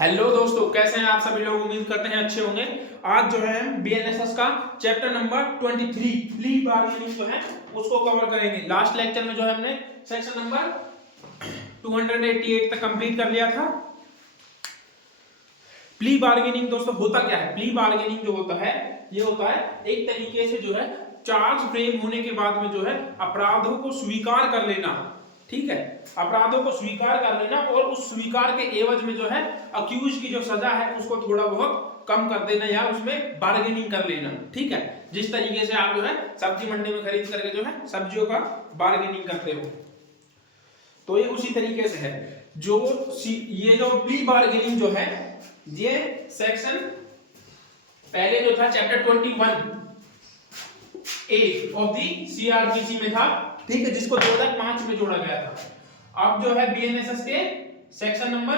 Hello दोस्तों, कैसे हैं आप सभी लोग। उम्मीद करते हैं अच्छे होंगे। आज जो है हम बीएनएसएस का चैप्टर नंबर 23 प्ली बार्गेनिंग जो है उसको कवर करेंगे। लास्ट लेक्चर में जो है हमने सेक्शन नंबर 288 तक कंप्लीट कर लिया था। प्ली बार्गेनिंग दोस्तों होता क्या है? प्ली बार्गेनिंग जो होता है ये होता है एक तरीके से जो है चार्ज फ्रेम होने के बाद में जो है अपराधों को स्वीकार कर लेना। ठीक है, अपराधों को स्वीकार कर लेना और उस स्वीकार के एवज में जो है अक्यूज की जो सजा है उसको थोड़ा बहुत कम कर देना या उसमें बार्गेनिंग कर लेना। ठीक है, जिस तरीके से आप जो है सब्जी मंडी में खरीद करके जो है सब्जियों का बार्गेनिंग करते हो, तो ये उसी तरीके से है। जो ये जो प्ली बार्गेनिंग जो है ये सेक्शन पहले जो था chapter 21 A of the CrPC में था। ठीक है, जिसको 2005 में जोड़ा गया था। अब जो है बीएनएसएस के सेक्शन नंबर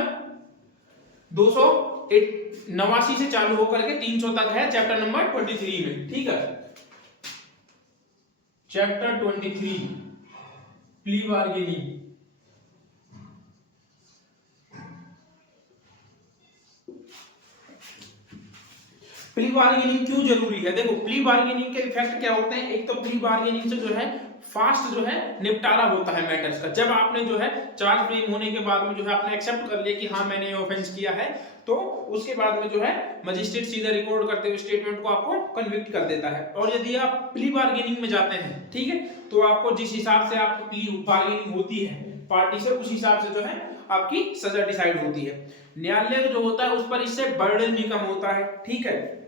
289 से चालू होकर के 300 तक है चैप्टर नंबर 23 में। ठीक है, chapter 23 plea bargaining. Plea bargaining क्यों जरूरी है? देखो, प्ली बार्गेनिंग के इफेक्ट क्या होते हैं। एक तो प्ली बार्गेनिंग से जो है फास्ट जो है निपटारा होता है मैटर्स का। जब आपने जो है चार्ज फ्रेम होने के बाद में जो है आपने एक्सेप्ट कर लिया कि हाँ मैंने ये ऑफेंस किया है, तो उसके बाद में जो है मजिस्ट्रेट सीधा रिकॉर्ड करते हुए स्टेटमेंट को आपको कन्विक्ट कर देता है। और यदि आप प्ली बार्गेनिंग में जाते हैं, ठीक है, तो आपको जिस हिसाब से आपकी प्ली बार्गेनिंग होती है पार्टी से, उस हिसाब से जो है आपकी सजा डिसाइड होती है। न्यायालय जो होता है उस पर इससे बर्डन भी कम होता है। ठीक है,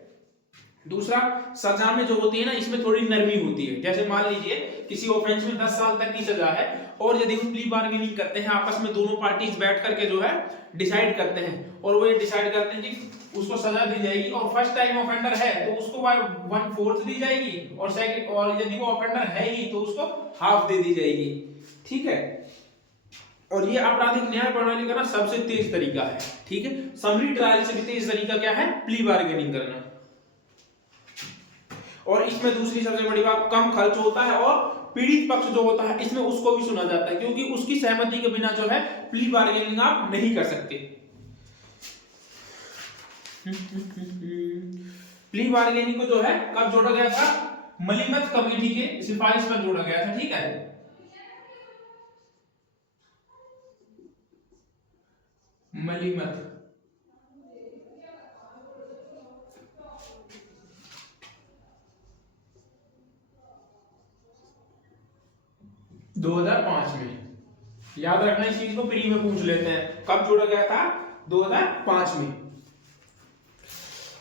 दूसरा, सजा में जो होती है ना इसमें थोड़ी नरमी होती है। जैसे मान लीजिए किसी ऑफेंस में 10 साल तक की सजा है और यदि वो प्ली बार्गेनिंग करते हैं, आपस में दोनों पार्टीज बैठ करके जो है डिसाइड करते हैं और वो ये डिसाइड करते हैं कि उसको सजा दी जाएगी और फर्स्ट टाइम ऑफेंडर है तो उसको 1/4 दी जाएगी और सेकंड, और यदि वो ऑफेंडर है ही तो उसको हाफ दे दी जाएगी। ठीक है, और ये आपराधिक न्याय प्रणाली का ना सबसे तेज तरीका है। ठीक है, समरी ट्रायल से भी तेज तरीका क्या है? प्ली बार्गेनिंग करना। और इसमें दूसरी सबसे बड़ी बात, कम खर्च होता है और पीड़ित पक्ष जो होता है इसमें उसको भी सुना जाता है, क्योंकि उसकी सहमति के बिना जो है प्ली बार्गेनिंग आप नहीं कर सकते। प्ली बार्गेनिंग को जो है कब जोड़ा गया था? मलिमत कमेटी के सिफारिश पर जोड़ा गया था। ठीक है, मलिमत 2005 में। याद रखना इस चीज को, प्री में पूछ लेते हैं कब जोड़ा गया था? 2005 में।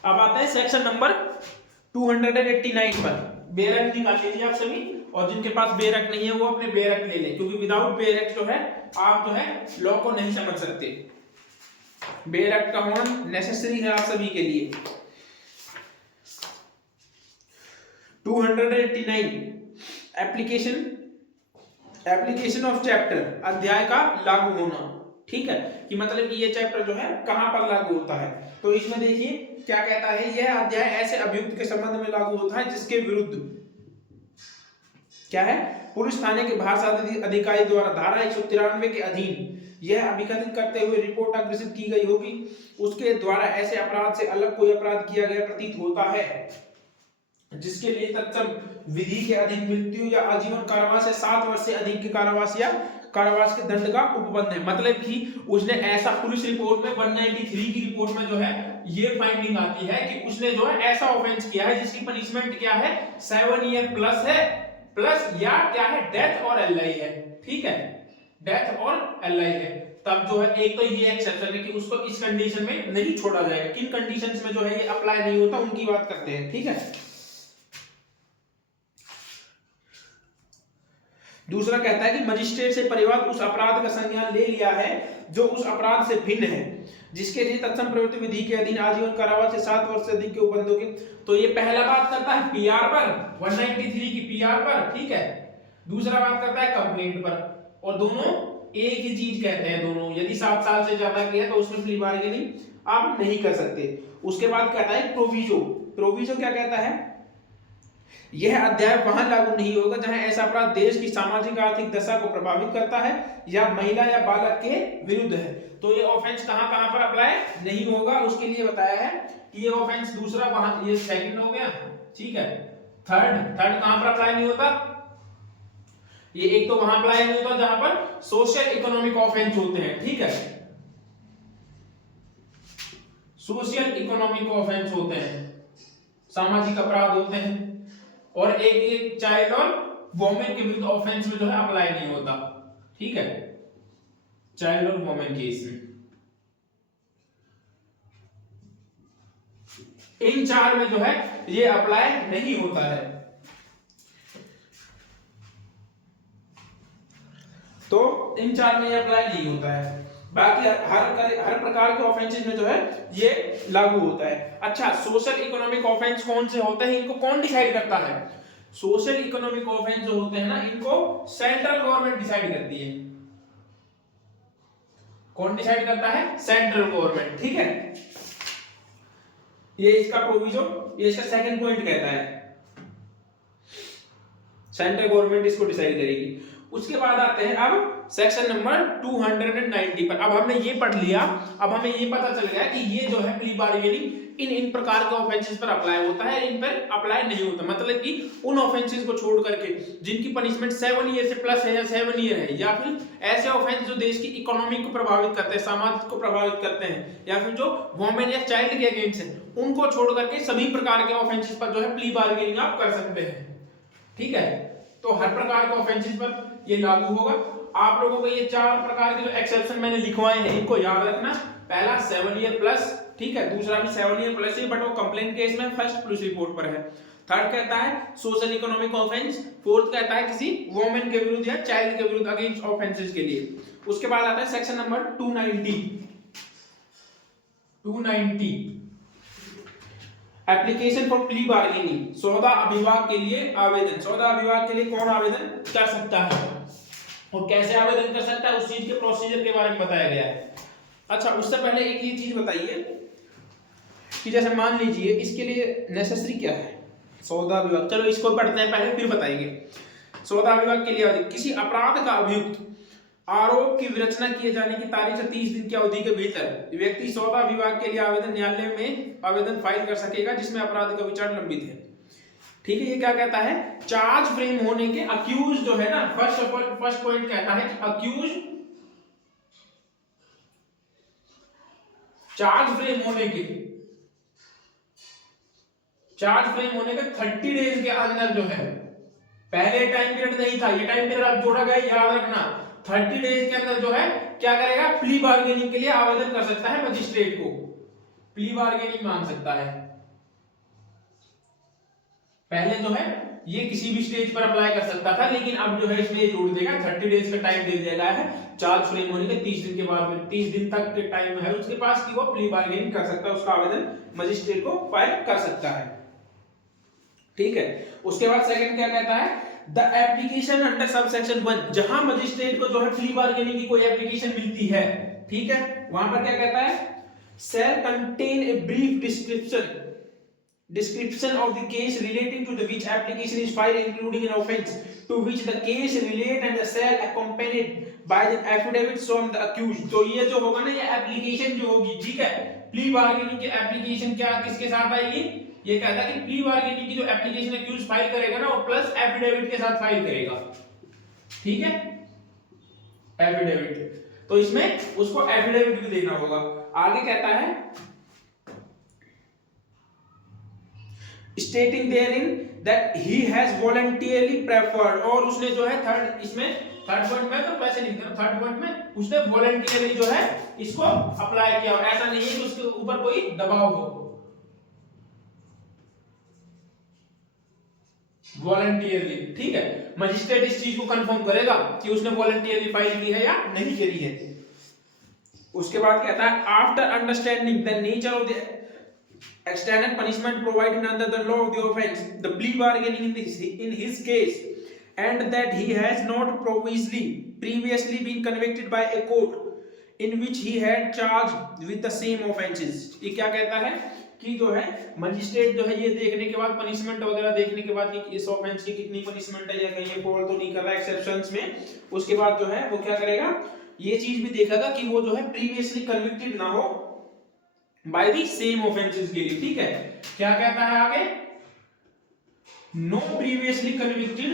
अब आता है सेक्शन नंबर 289 पर। बेरक निकाल लीजिए आप सभी, और जिनके पास बेरक नहीं है वो अपने बेरक ले लें, क्योंकि विदाउट बेरक जो है आप जो है लॉ को नहीं समझ सकते। बेरक का होना नेसेसरी है आप सभी के लिए। 289 एप्लीकेशन ऑफ चैप्टर, अध्याय का लागू होना। ठीक है, कि मतलब कि ये चैप्टर जो है कहां पर लागू होता है। तो इसमें देखिए क्या कहता है, यह अध्याय ऐसे अभियुक्त के संबंध में लागू होता है जिसके विरुद्ध क्या है? पुलिस थाने के भाषा अधिकारी द्वारा धारा 193 के अधीन यह अभिकथित करते हुए रिपोर्ट अग्रसित की गई होगी, उसके द्वारा ऐसे अपराध से अलग कोई अपराध किया गया प्रतीत होता है जिसके लिए तत्सम विधि के अधीन मृत्यु या आजीवन कारावास या 7 वर्ष से अधिक के कारावास या कारावास के दंड का उपबंध है। मतलब कि उसने ऐसा, पुलिस रिपोर्ट में 193 की रिपोर्ट में जो है ये फाइंडिंग आती है कि उसने जो है ऐसा ऑफेंस किया है जिसकी पनिशमेंट क्या है? 7 ईयर प्लस है, प्लस या क्या है? डेथ और एलआई है। ठीक है, डेथ और एलआई है। तब जो है एक तो ये एक्सेप्शन है कि उसको इस कंडीशन में नहीं छोड़ा जाएगा। किन कंडीशंस में जो है ये अप्लाई नहीं होता उनकी बात करते हैं। ठीक है, दूसरा कहता है कि मजिस्ट्रेट से परिवार उस अपराध का संज्ञान ले लिया है जो उस अपराध से भिन्न है, जिसके लिए तत्सम प्रवृत्ति विधि के अधीन आजीवन कारावास से 7 वर्ष से अधिक के उपबंधों की। तो ये पहला बात करता है पीआर पर, 193 की पीआर पर। ठीक है, दूसरा बात करता है कंप्लेंट पर, और दोनों एक ही चीज कहते हैं दोनों। यदि 7 साल से ज्यादा की है तो उसमें प्ली बार्गेनिंग आप नहीं कर सकते। उसके बाद कहता है प्रोविजो। प्रोविजो क्या कहता है? यह अध्याय वहां लागू नहीं होगा जहां ऐसा अपराध देश की सामाजिक आर्थिक दशा को प्रभावित करता है या महिला या बालक के विरुद्ध है। तो ये ऑफेंस कहां कहां पर अप्लाई नहीं होगा, उसके लिए बताया है कि ये ऑफेंस दूसरा वहां, ये सेकंड हो गया, ठीक है। थर्ड कहां पर अप्लाई नहीं होता, ये एक तो वहां अप्लाई नहीं होता जहां पर सोशल इकोनॉमिक ऑफेंस होते हैं, ठीक है, सोशल इकोनॉमिक ऑफेंस होते हैं, सामाजिक अपराध होते हैं। और एक चाइल्ड और वोमेन के विरुद्ध ऑफेंस में जो है अप्लाई नहीं होता, ठीक है, चाइल्ड और वोमेन केस में। इन चार में जो है ये अप्लाई नहीं होता है। तो इन चार में ये अप्लाई नहीं होता है, बाकी हर प्रकार के ऑफेंसेस में जो है ये लागू होता है। अच्छा, सोशल इकोनॉमिक ऑफेंस कौन से होते हैं, इनको कौन डिसाइड करता है? सोशल इकोनॉमिक ऑफेंस जो होते हैं ना, इनको सेंट्रल गवर्नमेंट डिसाइड करती है। कौन डिसाइड करता है? सेंट्रल गवर्नमेंट, ठीक है। ये इसका प्रोविजन, ये इसका सेकंड पॉइंट कहता है, सेंट्रल गवर्नमेंट इसको डिसाइड करेगी। उसके बाद आते हैं अब सेक्शन नंबर 290 पर। अब हमने ये पढ़ लिया, अब हमें ये पता चल गया कि ये जो है प्ली बार्गेनिंग इन प्रकार के ऑफेंसेस पर अप्लाई होता है, इन पर अप्लाई नहीं होता। मतलब कि उन ऑफेंसेस को छोड़ करके जिनकी पनिशमेंट 7 ईयर से प्लस है या 7 ईयर है, या फिर ऐसे ऑफेंस जो देश की इकोनॉमी को प्रभावित करते हैं, समाज को प्रभावित करते हैं, या फिर जो वुमेन या चाइल्ड के अगेंस्ट है, उनको छोड़ करके सभी प्रकार के ऑफेंसेस पर जो है प्ली बार्गेनिंग आप कर सकते हैं, ठीक है। तो हर प्रकार के ऑफेंसेस पर ये लागू होगा। आप लोगों को ये चार प्रकार के जो एक्सेप्शन मैंने लिखवाए हैं इनको याद रखना। पहला 7 ईयर प्लस, ठीक है, दूसरा भी 7 ईयर प्लस ही, बट वो कंप्लेंट केस में फर्स्ट पुलिस रिपोर्ट पर है। थर्ड कहता है सोशल इकोनॉमिक ऑफेंस, फोर्थ कहता है किसी वुमेन के विरुद्ध या चाइल्ड के विरुद्ध अगेंस्ट ऑफेंसेस के लिए। उसके बाद आता है section number 290 application for plea bargaining, सौदा अभिभाग के लिए आवेदन। सौदा अभिभाग के लिए कौन आवेदन कर सकता है और कैसे आवेदन कर सकता है, उस चीज के प्रोसीजर के बारे में बताया गया है। अच्छा, उससे पहले एक ये चीज बताइए कि जैसे मान लीजिए इसके लिए नेसेसरी क्या है, सौदा विभाग। चलो इसको पढ़ते हैं पहले, फिर बताएंगे। सौदा विभाग के लिए किसी अपराध का अभियुक्त आरोप की विरचना किए जाने की तारीख से 30 दिन की अवधि के भीतर व्यक्ति सौदा विभाग के लिए आवेदन न्यायालय में आवेदन फाइल कर सकेगा जिसमें अपराध का विचार लंबित है, ठीक है। ये क्या कहता है? चार्ज फ्रेम होने के अक्यूज जो है ना, फर्स्ट पॉइंट कहता है कि अक्यूज चार्ज फ्रेम होने के 30 डेज के अंदर जो है, पहले टाइम पीरियड नहीं था, ये टाइम पीरियड अब जोड़ा गया, याद रखना। 30 डेज के अंदर जो है क्या करेगा? प्ली बार्गेनिंग के लिए आवेदन कर सकता है, मजिस्ट्रेट को प्ली बार्गेनिंग मांग सकता है। पहले जो है ये किसी भी स्टेज पर अप्लाई कर सकता था, लेकिन अब जो है इसमें जोड़ देगा, 30 डेज का टाइम दे दिया गया है। चार्ज फ्रेम होने के 30 दिन के बाद में, 30 दिन तक के टाइम है उसके पास कि वो प्ली बार्गेनिंग कर सकता है, उसका आवेदन मजिस्ट्रेट को फाइल कर सकता है, ठीक है। उसके बाद सेकंड क्या कहता है? द एप्लीकेशन अंडर सबसेक्शन 1, जहां मजिस्ट्रेट को जो है प्ली बार्गेनिंग की कोई एप्लीकेशन मिलती है, ठीक है, वहां पर क्या कहता है? shall contain a brief description of the case relating to the which application is filed, including an offense to which the case relate, and shall accompanied by the affidavit from the accused। तो ये जो होगा ना, ये application जो होगी, ठीक है, प्ली बार्गेनिंग की एप्लीकेशन क्या किसके साथ आएगी? ये कहता है कि प्ली बार्गेनिंग की जो एप्लीकेशन एक्यूज फाइल करेगा ना, वो प्लस एफिडेविट के साथ फाइल करेगा, ठीक है, एफिडेविट। तो इसमें उसको एफिडेविट भी देना होगा। आगे कहता है stating therein that he has voluntarily preferred, और उसने जो है थर्ड पॉइंट में तो पैसे लिख देना, थर्ड पॉइंट में उसने वॉलंटियरली जो है इसको अप्लाई किया, और ऐसा नहीं है कि उसके ऊपर कोई दबाव हो, वॉलंटियरली, ठीक है। मजिस्ट्रेट इस चीज को कंफर्म करेगा कि उसने वॉलंटियरली फाइल की है या नहीं करी है। उसके बाद कहता है after understanding the nature of the extended punishment provided under the law of the offense, the plea bargaining in his case, and that he has not previously been convicted by a court in which he had charged with the same offenses। ये क्या कहता है कि जो है magistrate जो है ये देखने के बाद, पनिशमेंट वगैरह देखने के बाद कि इस ऑफेंस की कितनी पनिशमेंट है या कहीं ये फॉल तो नहीं कर रहा है एक्सेप्शंस में, उसके बाद जो है वो क्या करेगा, ये चीज भी देखेगा कि वो जो है प्रीवियसली कन्विक्टेड ना हो बाय द सेम ऑफेंसेस के लिए। ठीक है, क्या कहता है आगे, no previously convicted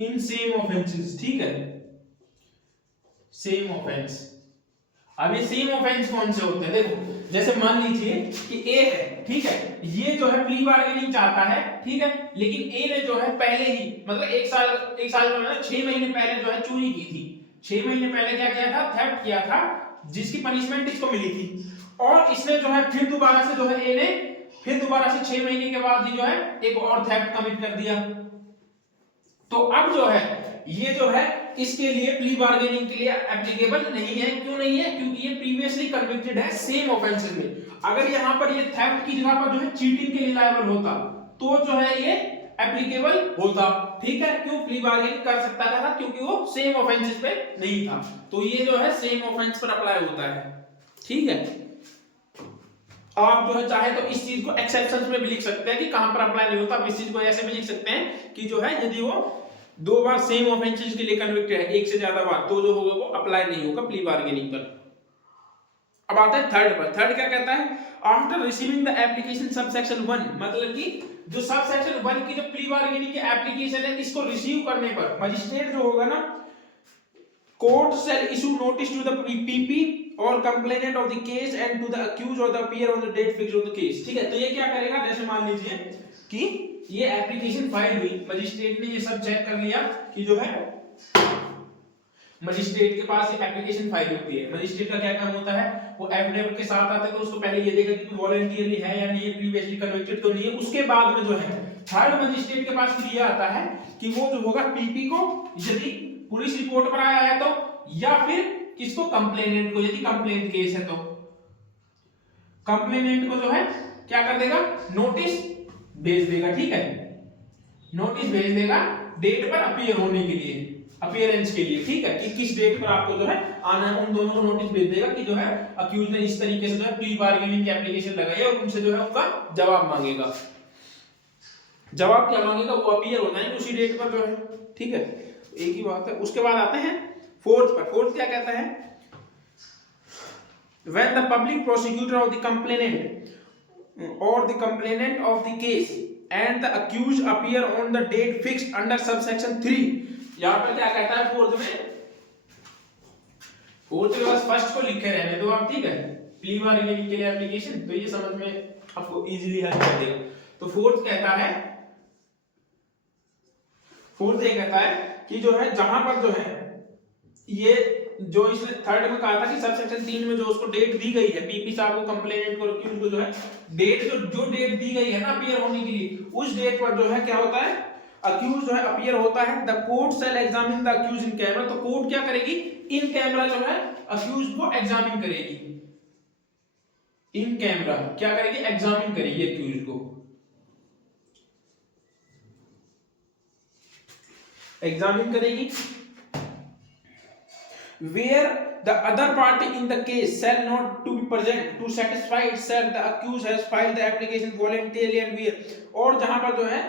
in same offences. ठीक है, सेम ऑफेंस। अब ये सेम ऑफेंस कौन से होते हैं, देखो जैसे मान लीजिए कि ए है, ठीक है, ये जो है प्ली बार्गेनिंग चाहता है, ठीक है, लेकिन ए ने जो है पहले ही मतलब एक साल जो है ना 6 महीने पहले जो है चोरी की थी, 6 महीने पहले क्या किया था, थेफ्ट किया था, जिसकी पनिशमेंट इसको मिली थी, और इसने जो है फिर दोबारा से जो है ए ने फिर दोबारा से 6 महीने के बाद ही जो है एक और थेफ्ट कमिट कर दिया। तो अब जो है ये जो है इसके लिए प्ली बार्गेनिंग के लिए एप्लीकेबल नहीं है। क्यों नहीं है, क्योंकि ये प्रीवियसली कन्विक्टेड है सेम ऑफेंसेस में। अगर यहां पर ये थेफ्ट की जगह पर जो है चीटिंग के लिए लायबल होता तो जो है ये एप्लीकेबल होता। ठीक है, क्यों, प्ली बार्गेनिंग कर सकता था क्योंकि वो सेम ऑफेंसेस पे नहीं था, तो ये जो है सेम ऑफेंस पर अप्लाई होता है। ठीक है, आप जो है चाहे तो इस चीज को एक्सेप्शंस में भी लिख सकते हैं कि कहां पर अप्लाई नहीं होता। आप इस चीज को ऐसे भी लिख सकते हैं कि जो है यदि वो 2 बार सेम ऑफेंसेस के लिए कन्विक्टेड है, एक से ज्यादा बार, तो जो होगा वो अप्लाई नहीं होगा प्ली बार्गेनिंग पर। अब आता है थर्ड पर। थर्ड क्या कहता है, after receiving the application subsection 1, मतलब कि जो सबसेक्शन 1 की जो प्ली बार्गेनिंग की एप्लीकेशन है, इसको रिसीव करने पर मजिस्ट्रेट जो होगा ना, court shall issue notice to the PP और complainant of the case and to the accuse और the appear on the date fixed on the case. ठीक है, तो ये क्या करेगा, जैसे मान लीजिए कि ये एप्लीकेशन फाइल हुई, मजिस्ट्रेट ने ये सब चेक कर लिया कि जो है मजिस्ट्रेट के पास ये एप्लीकेशन फाइल होती है। मजिस्ट्रेट का क्या काम होता है, वो एफिडेविट के साथ आता है तो उसको पहले ये देखा कि तू वॉलंटियरली है या नहीं है, प्रीवियसली कन्विक्टेड तो नहीं है। उसके बाद में जो है थर्ड मजिस्ट्रेट के पास ये आता है कि वो जो होगा पीपी को, यदि पुलिस रिपोर्ट पर आया है तो, या फिर किसको, कंप्लेनेंट को, यदि कंप्लेंट केस है तो कंप्लेनेंट को जो है क्या कर देगा, नोटिस भेज देगा। ठीक है, नोटिस भेज देगा डेट पर अपीयर होने के लिए, अपीयरेंस के लिए। ठीक है, कि किस डेट पर आपको जो है आना है, उन दोनों को नोटिस भेज देगा कि जो है अक्यूज ने इस तरीके से जो है प्ली बार्गेनिंग की एप्लीकेशन लगाई है, और उनसे जो है उनका जवाब मांगेगा। जवाब क्या मांगेगा, वो अपीयर होना है उसी डेट पर जो है। ठीक है, एक ही बात है। उसके बाद आते हैं फोर्थ पर। फोर्थ क्या कहता है, when the public prosecutor of the complainant or the complainant of the case and the accused appear on the date fixed under subsection 3। यहां पर क्या कहता है फोर्थ में, फोर्थ में बस फर्स्ट को लिखे रहने दो आप। ठीक है, प्ली बार्गेनिंग के लिए एप्लीकेशन, तो ये समझ में आपको इजीली हेल्प कर देगा। तो फोर्थ कहता है, फोर्थ ये कहता है कि जो है जहां पर जो है ये जो इसने थर्ड में कहा था कि सबसेक्शन 3 में जो उसको डेट दी गई है, पीपी साहब को, कंप्लेनेंट को, अक्यूज को जो है डेट जो डेट दी गई है ना अपीयर होने के लिए, उस डेट पर जो है क्या होता है, अक्यूज जो है अपीयर होता है। The court shall examine the accused in camera. तो कोर्ट क्या करेगी, इन कैमरा जो है अक्यूज को एग्जामिन करेगी। इन कैमरा क्या करेगी, एग्जामिन करेगी अक्यूज को, एग्जामिन करेगी। where the other party in the case shall not to be present to satisfy itself the accused has filed the application voluntarily and where, और जहां पर जो है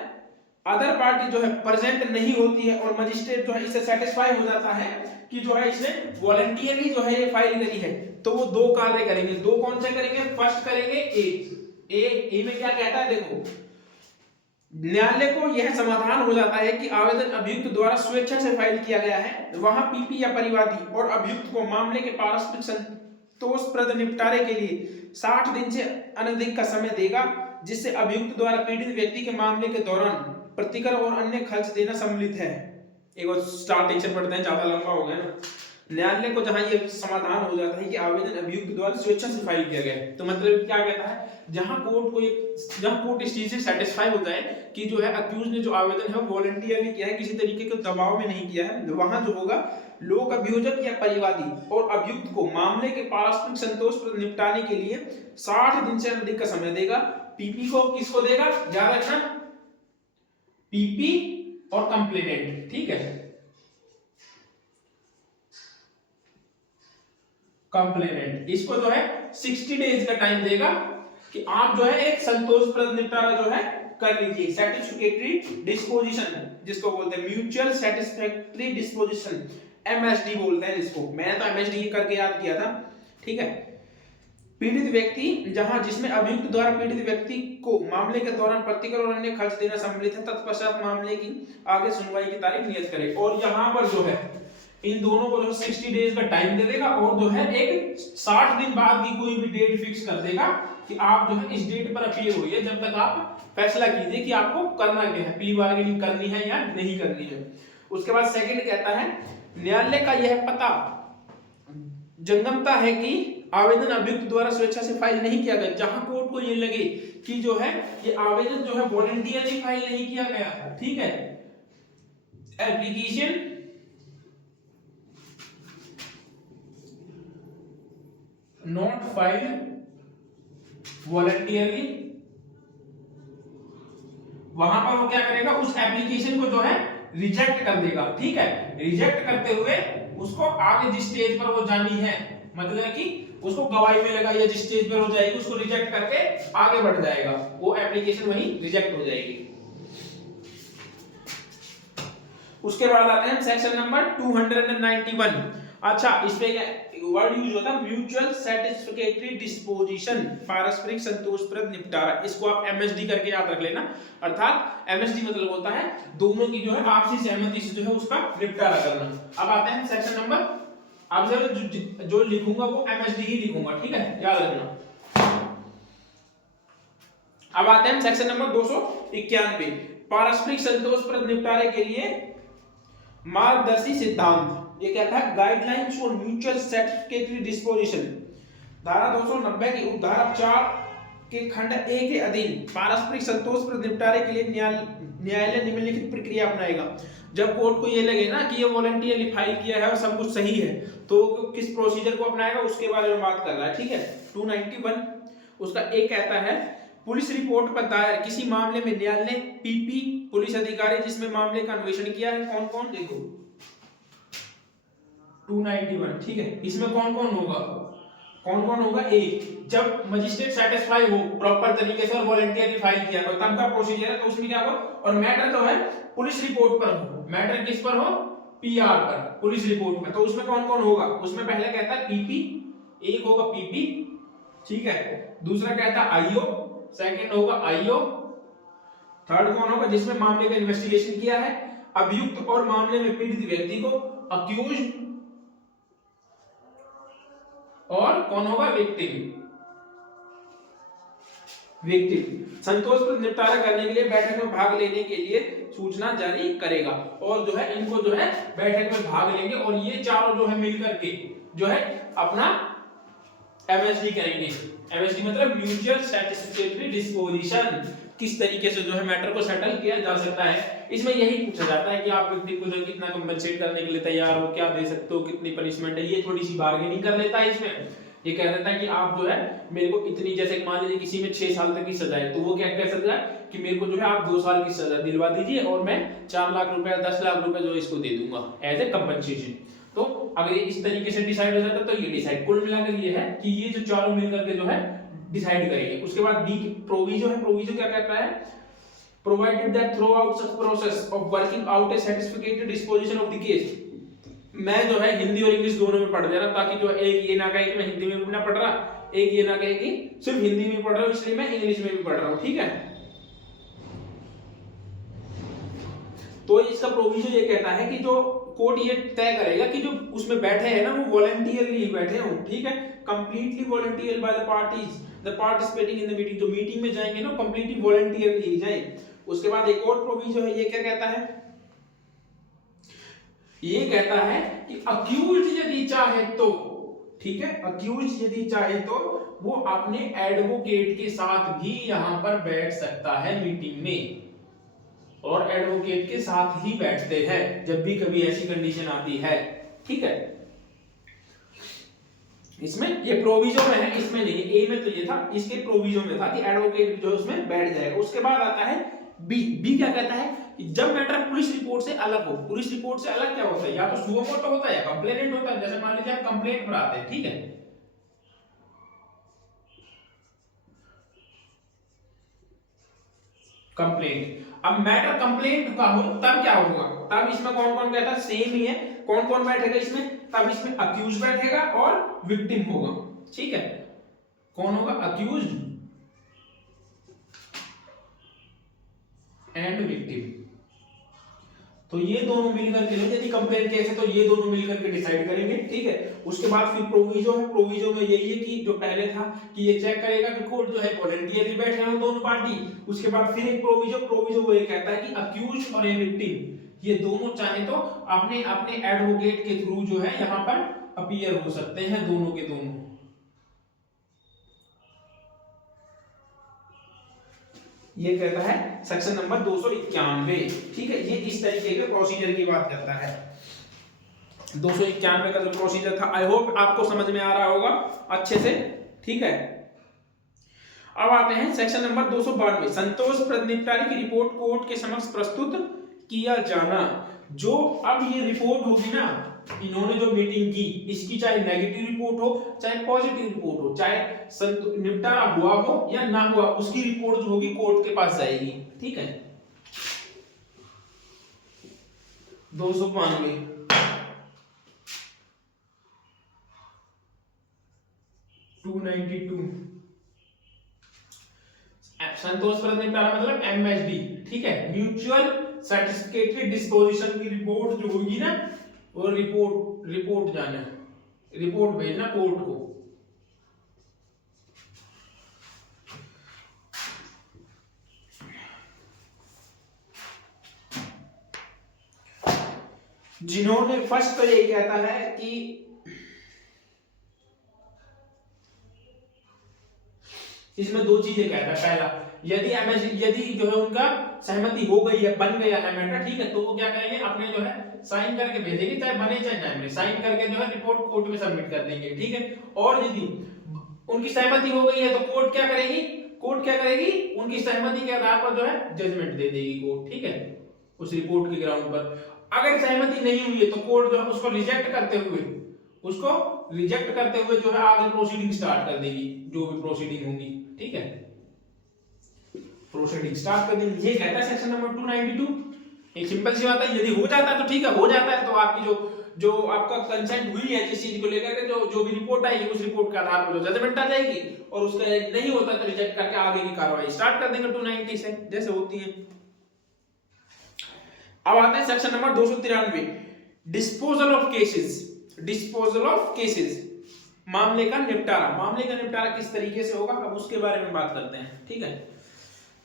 अदर पार्टी जो है प्रेजेंट नहीं होती है और मजिस्ट्रेट जो है इससे सेटिस्फाई हो जाता है कि जो है इसने वॉलंटियरली जो है ये फाइल करी है, तो वो दो कार्य करेंगे। दो कौन से करेंगे, फर्स्ट करेंगे ए में क्या कहता है, देखो न्यायालय को यह समाधान हो जाता है कि आवेदन अभियुक्त द्वारा स्वेच्छा से फाइल किया गया है, वहां पीपी या परिवादी और अभियुक्त को मामले के पारस्परिक संतोषप्रद निपटारे के लिए 60 दिन से अनधिक का समय देगा, जिससे अभियुक्त द्वारा पीड़ित व्यक्ति के मामले के दौरान प्रतिकर और अन्य खर्च देना सम्मिलित है। एक बार स्टार्टिंग से पढ़ते हैं, ज्यादा लंबा हो गया ना। न्यायालय को जहां ये समाधान हो जाता है कि आवेदन अभियुक्त द्वारा स्वेच्छा से फाइल किया गया है, तो मतलब क्या कहता है, जहां कोर्ट इस चीज से सेटिस्फाई होता है कि जो है अक्यूज ने जो आवेदन है वो वॉलंटियरली किया है, किसी तरीके के दबाव में नहीं किया है, वहां जो होगा लोक अभियोजक या परिवादी और अभियुक्त को मामले के पारस्परिक संतोष पर निपटाने के लिए 60 दिन से अधिक का समय देगा। पीपी को किसको देगा, याद रखना, पीपी और कंप्लेनेंट। ठीक है, कंप्लेनेंट इसको जो है 60 डेज का टाइम देगा कि आप जो है एक संतोषप्रद निपटारा जो है कर लीजिए। सेटिस्फैक्टरी डिस्पोजिशन जिसको बोलते हैं म्यूचुअल सेटिस्फैक्टरी डिस्पोजिशन, एमएसडी बोलते हैं जिसको। मैंने तो एमएसडी करके याद किया था, ठीक है। पीड़ित व्यक्ति जहां जिसमें अभियुक्त द्वारा पीड़ित व्यक्ति को मामले के दौरान प्रतिकर और अन्य खर्च देना सम्मिलित है, तत्पश्चात मामले की आगे सुनवाई की तारीख नियत करे। और यहाँ पर जो है इन दोनों को जो 60 डेज का टाइम दे देगा और जो है एक 60 दिन बाद की कोई भी डेट फिक्स कर देगा कि आप जो है इस डेट पर अपील हुई है, जब तक आप फैसला कीजिए कि आपको करना क्या है, प्ली बार्गेनिंग करनी है या नहीं करनी है। उसके बाद सेकंड कहता है न्यायालय का यह पता जंगमता है कि आवेदन अभियुक्त द्वारा स्वेच्छा से फाइल नहीं किया गया, जहां कोर्ट को ये लगे कि जो है ये आवेदन जो है वॉलंटियरली फाइल नहीं किया गया है, ठीक है। एप्लीकेशन नॉट फाइल्ड वॉलंटियरली, वहां पर वो क्या करेगा, उस एप्लीकेशन को जो है रिजेक्ट कर देगा, ठीक है। रिजेक्ट करते हुए उसको आगे जिस स्टेज पर वो जानी है, मतलब कि उसको गवाही में लगा या जिस स्टेज पर हो जाएगी उसको रिजेक्ट करके आगे बढ़ जाएगा, वो एप्लीकेशन वहीं रिजेक्ट हो जाएगी। उसके बाद आते हैं सेक्शन नंबर 291। अच्छा, इस पे वर्ड यूज होता है म्यूचुअल सेटिस्फैक्टरी डिस्पोजिशन, पारस्परिक संतोषप्रद निपटारा। इसको आप एमएसडी करके याद रख लेना। अर्थात एमएसडी मतलब होता है दोनों की जो है आपसी सहमति से जो है उसका निपटारा करना। अब आते हैं सेक्शन नंबर, अब जो लिखूंगा वो एमएसडी ही लिखूंगा, ठीक है, याद रखना। अब आते हैं सेक्शन नंबर 291, पारस्परिक संतोषप्रद निपटारे के लिए मार्गदर्शी सिद्धांत। ये क्या था, guidelines for mutual satisfactory disposition. धारा 290 की उपधारा 4 के खंड ए के अधीन पारस्परिक संतोषप्रद निपटारे के लिए न्यायालय निम्नलिखित प्रक्रिया अपनाएगा। जब कोर्ट को ये लगे ना कि ये वॉलंटियरली फाइल किया है और सब कुछ सही है, तो किस प्रोसीजर को अपनाएगा उसके बारे में बात कर रहा है, ठीक है। 291 उसका एक कहता है पुलिस रिपोर्ट पर दायर किसी मामले में न्यायालय पीपी पुलिस अधिकारी जिसमें मामले का अन्वेषण किया है, कौन कौन, देखो 291, ठीक है। इसमें कौन कौन होगा, एक, जब मजिस्ट्रेट सेटिस्फाई हो प्रॉपर तरीके से और वॉलंटियरली फाइल किया हो तब का प्रोसीजर है, तो उसमें क्या होगा, और मैटर जो है पुलिस रिपोर्ट पर हो, मैटर किस पर हो, पीआर पर, पुलिस रिपोर्ट में। तो उसमें कौन कौन होगा, उसमें पहले कहता है पीपी, एक होगा पीपी, ठीक है। दूसरा कहता है आईओ, सेकंड होगा आईओ, थर्ड कौन होगा, जिसमें मामले का इन्वेस्टिगेशन किया है, अभियुक्त और मामले में पीड़ित व्यक्ति को, अक्यूज्ड, और कौन होगा, विक्टिम। संतोषप्रद निपटारा करने के लिए बैठक में भाग लेने के लिए सूचना जारी करेगा। और जो है इनको जो है बैठक में भाग लेंगे और ये चारों जो है मिलकर के जो है अपना एमएसडी करेंगे। एमएसडी मतलब म्यूचुअल सेटिस्फैक्टरी डिस्पोजिशन, किस तरीके से जो है मैटर को सेटल किया जा सकता है। इसमें यही पूछा जाता है कि आप व्यक्ति को जो कितना कंपनसेट करने के लिए तैयार हो, क्या दे सकते हो, कितनी पनिशमेंट है, ये थोड़ी सी बार्गेनिंग कर लेता है। इसमें ये कह देता है कि आप जो है मेरे को इतनी, जैसे मान लीजिए किसी में 6 साल तक की सजा है, तो वो क्या कह सकता है कि मेरे को जो है आप 2 साल की सजा दिलवा दीजिए और मैं 4 लाख रुपए 10 लाख रुपए जो इसको दे दूंगा एज ए कंपनसेशन। तो अगर ये इस तरीके से डिसाइड हो जाता तो ये डिसाइड, कुल मिलाकर ये है कि ये जो चारों मिलकर के जो है डिसाइड करेंगे। उसके बाद बी प्रोविजो है, प्रोविजो क्या कहता है, provided that through out such process of working out A satisfactory disposition of the case. मैं जो है हिंदी और इंग्लिश दोनों में पढ़ दे रहा, ताकि जो एक ये ना कहे कि मैं हिंदी में भी ना पढ़ रहा, एक ये ना कहे कि सिर्फ हिंदी में पढ़ रहा हूं, इसलिए मैं इंग्लिश में भी पढ़ रहा हूं, ठीक है। तो इसका प्रोविजन ये कहता है कि जो कोर्ट ये तय करेगा कि जो उसमें बैठे हैं ना वो वॉलंटियरली बैठे हों, ठीक है, completely volunteer by the parties the participating in the meeting. जो मीटिंग में जाएंगे ना कंप्लीटली वॉलंटियरली ही जाए। उसके बाद एक और प्रोविजन है, ये क्या कहता है, ये कहता है कि अक्यूज्ड यदि चाहे तो, ठीक है, अक्यूज्ड यदि चाहे तो वो अपने एडवोकेट के साथ भी यहां पर बैठ सकता है मीटिंग में, और एडवोकेट के साथ ही बैठते हैं जब भी कभी ऐसी कंडीशन आती है, ठीक है। इसमें ये प्रोविजो में है, इसमें नहीं, ए में तो ये था, इसके प्रोविजो में था कि एडवोकेट जो उसमें बैठ जाएगा। उसके बाद आता है बी। बी क्या कहता है कि जब मैटर पुलिस रिपोर्ट से अलग हो। पुलिस रिपोर्ट से अलग क्या होता है, या तो सुओ मोटो होता है या कंप्लेनेंट होता है। जैसे मान लीजिए आप कंप्लेंट बनाते हैं, ठीक है, कंप्लेंट। अब मैटर कंप्लेंट का हो तब क्या होगा, तब इसमें कौन कौन बैठा, सेम ही है, कौन कौन बैठेगा इसमें, तब इसमें अक्यूज बैठेगा और विक्टिम होगा, ठीक है। कौन होगा, अक्यूज्ड एंड विक्टिम। तो ये दोनों मिलकर के, यदि कंप्लेंट केस है तो ये दोनों मिलकर के डिसाइड करेंगे, ठीक है। उसके बाद फिर प्रोविजो है, प्रोविजो में यही है कि जो पहले था कि ये चेक करेगा कि कोर्ट जो है वॉलंटियरली बैठे हैं दोनों पार्टी। उसके बाद फिर एक प्रोविजो, प्रोविजो वो ये कहता है कि अक्यूज और विक्टिम ये दोनों चाहे तो अपने अपने एडवोकेट के थ्रू जो है यहाँ पर अपीयर हो सकते हैं, दोनों के दोनों। ये कहता है सेक्शन नंबर 291, ठीक है। ये इस तरीके के प्रोसीजर की बात करता है। 291 का जो प्रोसीजर था, आई होप आपको समझ में आ रहा होगा अच्छे से, ठीक है। अब आते हैं सेक्शन नंबर 292, संतोषप्रद निपटारे की रिपोर्ट कोर्ट के समक्ष प्रस्तुत किया जाना। जो अब ये रिपोर्ट होगी ना, इन्होंने जो मीटिंग की, इसकी चाहे नेगेटिव रिपोर्ट हो चाहे पॉजिटिव रिपोर्ट हो, चाहे निपटारा हुआ हो या ना हुआ, उसकी रिपोर्ट जो होगी कोर्ट के पास जाएगी, ठीक है। 292 292 संतोषप्रद निपटारा मतलब एमएसडी, ठीक है। म्यूचुअल सेटिस्फैक्टरी डिस्पोजिशन की रिपोर्ट जो होगी ना, वो रिपोर्ट जाना, रिपोर्ट भेजना कोर्ट को। जिन्होंने फर्स्ट तो यही कहता है कि इसमें दो चीजें कहता है। पहला, यदि जो है उनका सहमति हो गई है, बन गया है मैटर, ठीक है, तो वो क्या करेंगे, अपने जो है साइन करके भेजेंगे, चाहे बने चाहे ना बने, साइन करके जो है रिपोर्ट कोर्ट में सबमिट कर देंगे, ठीक है। और यदि उनकी सहमति हो गई है तो कोर्ट क्या करेगी, उनकी सहमति के आधार पर जो है जजमेंट दे देगी कोर्ट, ठीक है, उस रिपोर्ट के ग्राउंड पर। अगर सहमति नहीं हुई है तो कोर्ट जो है उसको रिजेक्ट करते हुए जो है आगे प्रोसीडिंग स्टार्ट कर देगी, जो भी प्रोसीडिंग होगी, ठीक है, प्रोसीडिंग स्टार्ट कर देंगे। ये कहता है सेक्शन नंबर 292। एक सिंपल सी बात है, यदि हो जाता है तो ठीक है, हो जाता है तो आपकी जो आपका कंसेंट हुई है जिस चीज को लेकर के, जो भी रिपोर्ट आएगी उस रिपोर्ट के आधार पर जो जजमेंट आ जाएगी, और उसका नहीं होता तो रिजेक्ट करके आगे की कार्रवाई स्टार्ट कर देंगे 290 से, जैसे होती है। अब आते हैं section number 293, disposal of cases, मामले का निपटारा किस तरीके से होगा, अब उसके बारे में बात करते हैं, ठीक है।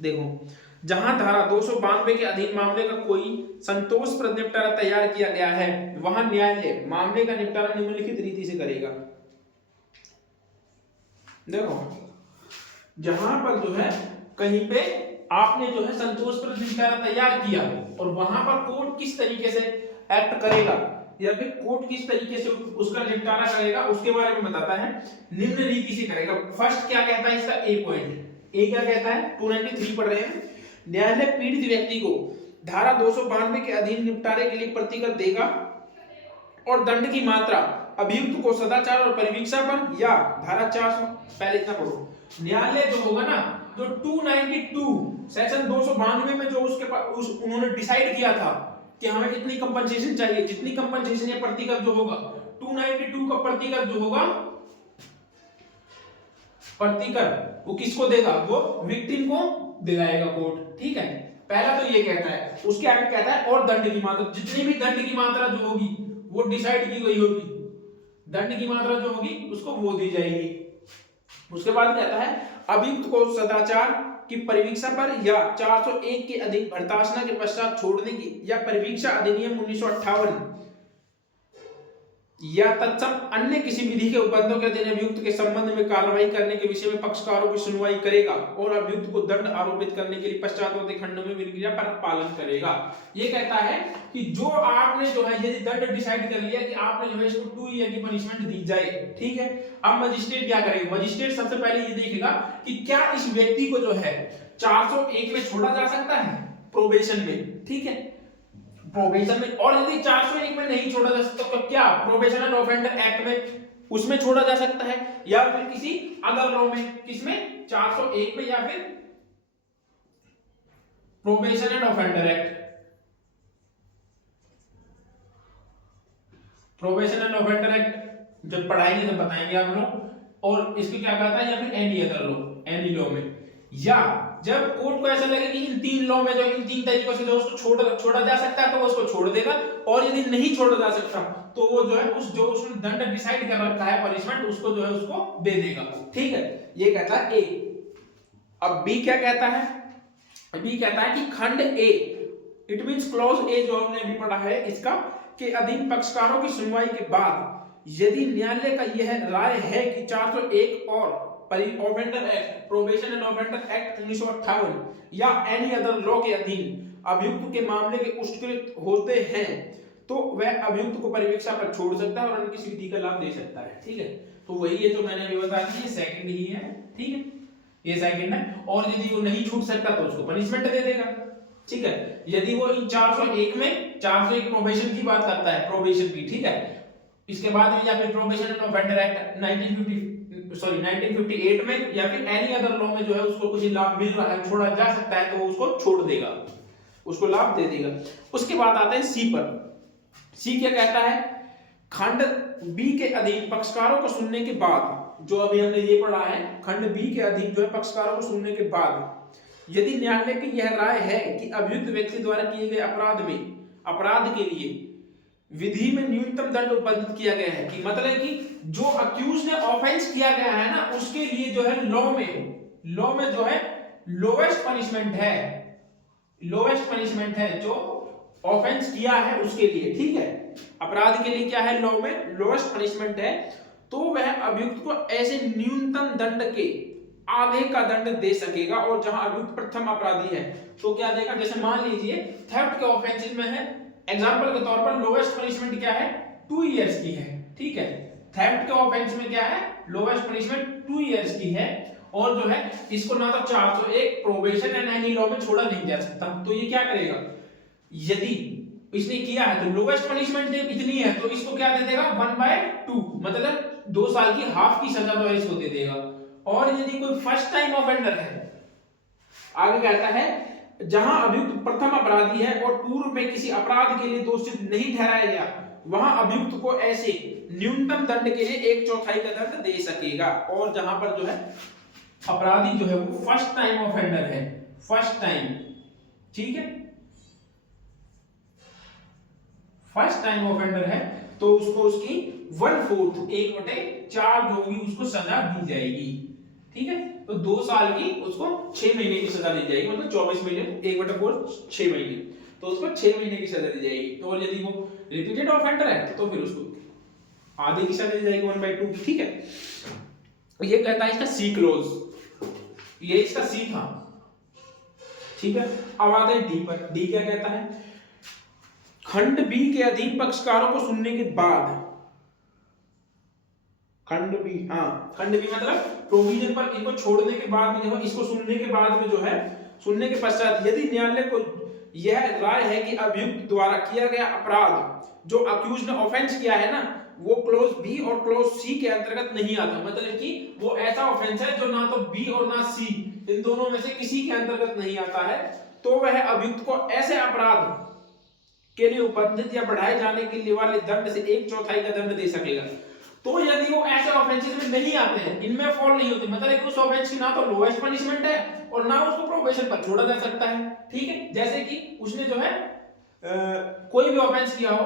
देखो, जहां धारा 292 के अधीन मामले का कोई संतोषप्रद निपटारा तैयार किया गया है, वहां न्यायालय मामले का निपटारा निम्नलिखित रीति से करेगा। देखो, जहां पर जो है कहीं पे आपने जो है संतोषप्रद निपटारा तैयार किया, और वहां पर कोर्ट किस तरीके से एक्ट करेगा या फिर कोर्ट किस तरीके से उसका निपटारा करेगा, उसके बारे में बताता है। निम्न रीति से करेगा। फर्स्ट क्या कहता है इसका ए पॉइंट, ए क्या कहता है, 293 पढ़ रहे हैं। न्यायालय पीड़ित व्यक्ति को धारा 292 के अधीन निपटारे के लिए प्रतिकर देगा और दंड की मात्रा अभियुक्त को सदाचार और परिवीक्षा पर या धारा 400, पहले इतना पढ़ो। न्यायालय जो होगा ना, जो 292 सेक्शन 292 में जो उसके पास उन्होंने डिसाइड किया था कि हमें इतनी कंपनसेशन चाहिए, जितनी कंपनसेशन या प्रतिकर जो होगा, 292 का प्रतिकर जो होगा, प्रतिकर वो किसको देगा, वो विक्टिम को दिलाएगा कोर्ट, ठीक है। पहला तो ये कहता है, उसके आगे कहता है और दंड की मात्रा, जितनी भी दंड की मात्रा जो होगी वो डिसाइड की गई होगी, दंड की मात्रा जो होगी उसको वो दी जाएगी। उसके बाद कहता है अभियुक्त को सदाचार की परिवीक्षा पर या 401 के अधीन भर्त्सना के पश्चात छोड़ने की या परिवीक्षा अधिनियम 1958 या तत्सम अन्य किसी विधि के उपबंधों के अधीन अभियुक्त के संबंध में कार्रवाई करने के विषय में पक्षकारों की सुनवाई करेगा और अभियुक्त को दंड आरोपित करने के लिए पश्चातवर्ती खंडों में विक्रिया पर पालन करेगा। ये कहता है कि जो आपने जो है यदि दंड डिसाइड कर लिया कि आपने जो है इसको 2 ईयर की पनिशमेंट दी जाए, ठीक है। अब मजिस्ट्रेट क्या करेगा, मजिस्ट्रेट सबसे पहले ये देखेगा कि क्या इस व्यक्ति को जो है 401 में छोड़ा जा सकता है प्रोबेशन में, ठीक है, प्रोबेशन में। और यदि 401 में नहीं छोड़ा जा सकता तो क्या प्रोबेशनल ऑफेंडर एक्ट में उसमें छोड़ा जा सकता है या फिर किसी अदर लॉ में, किसमें 401 में या फिर probation and offender act, probation and offender act जब पढ़ाएंगे तब बताएंगे आप लोग। और इसको क्या कहता है, या फिर any other law, any law में, या जब कोर्ट को ऐसा लगे कि इन तीन लॉ में जो इन तीन तरीकों से जो उसको छोड़ा जा सकता है तो वो उसको छोड़ देगा, और यदि नहीं छोड़ा जा सकता तो वो जो है जो उसने दंड डिसाइड कर रखा है पनिशमेंट उसको जो है उसको दे देगा। ठीक है, ये कहता है ए। अब बी क्या कहता है, बी कहता है कि खंड ए, इट मींस क्लॉज ए जो हमने अभी पढ़ा है इसका, के अधीन पक्षकारों की सुनवाई के बाद यदि न्यायालय का यह राय है कि 401 और offender act, probation and offender act 1958 या एनी अदर लॉ के अधीन अभियुक्त के मामले के उच्चकृत होते हैं तो वह अभियुक्त को परिवीक्षा पर छोड़ सकता है और अन्य किसी विधि का लाभ दे सकता है। ठीक है, तो वही है जो मैंने अभी बता दी, ये सेकंड ही है। ठीक है, ये सेकंड है। और यदि वो नहीं छूट सकता तो उसको पनिशमेंट दे देगा। ठीक है, यदि वो इन 401 में 401 प्रोबेशन की बात करता है, प्रोबेशन की, ठीक है, इसके बाद में या फिर प्रोबेशन एंड ऑफेंडर एक्ट 1958 में या फिर एनी अदर लॉ में जो है उसको कुछ लाभ मिल रहा है, छोड़ा जा सकता है तो वो उसको छोड़ देगा, उसको लाभ दे देगा। उसके बाद आते हैं सी पर। सी क्या कहता है, खंड बी के अधीन पक्षकारों को सुनने के बाद, जो अभी हमने ये पढ़ा है, खंड बी के अधीन जो है पक्षकारों को सुनने के बाद यदि न्यायालय की यह राय है कि अभियुक्त व्यक्ति द्वारा किए गए अपराध के लिए विधि में न्यूनतम दंड उपबंधित किया गया है, कि मतलब कि जो अक्यूज ने ऑफेंस किया गया है ना उसके लिए जो है लॉ में जो है लोवेस्ट पनिशमेंट है जो ऑफेंस किया है उसके लिए। ठीक है, अपराध के लिए क्या है, लॉ में लोवेस्ट पनिशमेंट है, तो वह अभियुक्त को ऐसे न्यूनतम दंड के आधे का दंड दे सकेगा। और जहां अभियुक्त प्रथम अपराधी है तो क्या देगा, जैसे मान लीजिए थेफ्ट के ऑफेंसेस में है, एग्जांपल के तौर पर लोवेस्ट पनिशमेंट क्या है, 2 इयर्स की है। ठीक है, थेफ्ट के ऑफेंस में क्या है, लोवेस्ट पनिशमेंट 2 इयर्स की है, और जो है इसको ना तो 401 प्रोबेशन एंड एनी लॉ में छोड़ा नहीं जा सकता। तो ये क्या करेगा, यदि इसने किया है तो लोवेस्ट पनिशमेंट इतनी है तो इसको क्या दे देगा, 1/2, मतलब 2 साल की हाफ की सजा जो है इसको दे देगा। और यदि कोई फर्स्ट टाइम ऑफेंडर है, आगे कहता है जहां अभियुक्त प्रथम अपराधी है और पूर्व में किसी अपराध के लिए दोषी नहीं ठहराया गया, वहां अभियुक्त को ऐसे न्यूनतम दंड के लिए 1/4 का दंड दे सकेगा। और जहां पर जो है अपराधी जो है वो फर्स्ट टाइम ऑफेंडर है, फर्स्ट टाइम, ठीक है, फर्स्ट टाइम ऑफेंडर है तो उसको उसकी 1/4 1/4 जो होगी उसको सजा दी जाएगी। ठीक है, तो 2 साल की उसको 6 महीने की सजा दी जाएगी, मतलब 24 महीने 1/4 6 महीने, तो उसको 6 महीने की सजा दी जाएगी। तो और यदि वो रिपीटेड ऑफेंडर है तो फिर उसको आधे की सजा दी जाएगी 1/2 की। ठीक है, ये कहता है इसका सी क्लोज, ये इसका सी था। ठीक है, अब आते हैं डी पर। डी क्या कहता है, खंड बी के अधीन पक्षकारों को सुनने के बाद, खंड बी मतलब प्रोविजन पर इनको छोड़ने के बाद में, इसको सुनने के बाद में जो है, सुनने के पश्चात यदि न्यायालय को यह राय है कि अभियुक्त द्वारा किया गया अपराध जो अक्यूज ने ऑफेंस किया है ना वो क्लोज बी और क्लोज सी के अंतर्गत नहीं आता, मतलब कि वो ऐसा ऑफेंस है जो ना तो बी और ना सी इन दोनों में से किसी के अंतर्गत नहीं आता है, तो वह अभियुक्त को ऐसे अपराध के लिए उपबंधित या बढ़ाए जाने के लिए वाले दंड से 1/4 का दंड दे सकेगा। तो यदि वो ऐसे ऑफेंसेस में नहीं आते हैं, इनमें फॉल नहीं होते, मतलब कि उस ऑफेंस की ना तो लोएस्ट पनिशमेंट है और ना उसको प्रोबेशन पर छोड़ा जा सकता है। ठीक है, जैसे कि उसने जो है कोई भी ऑफेंस किया हो,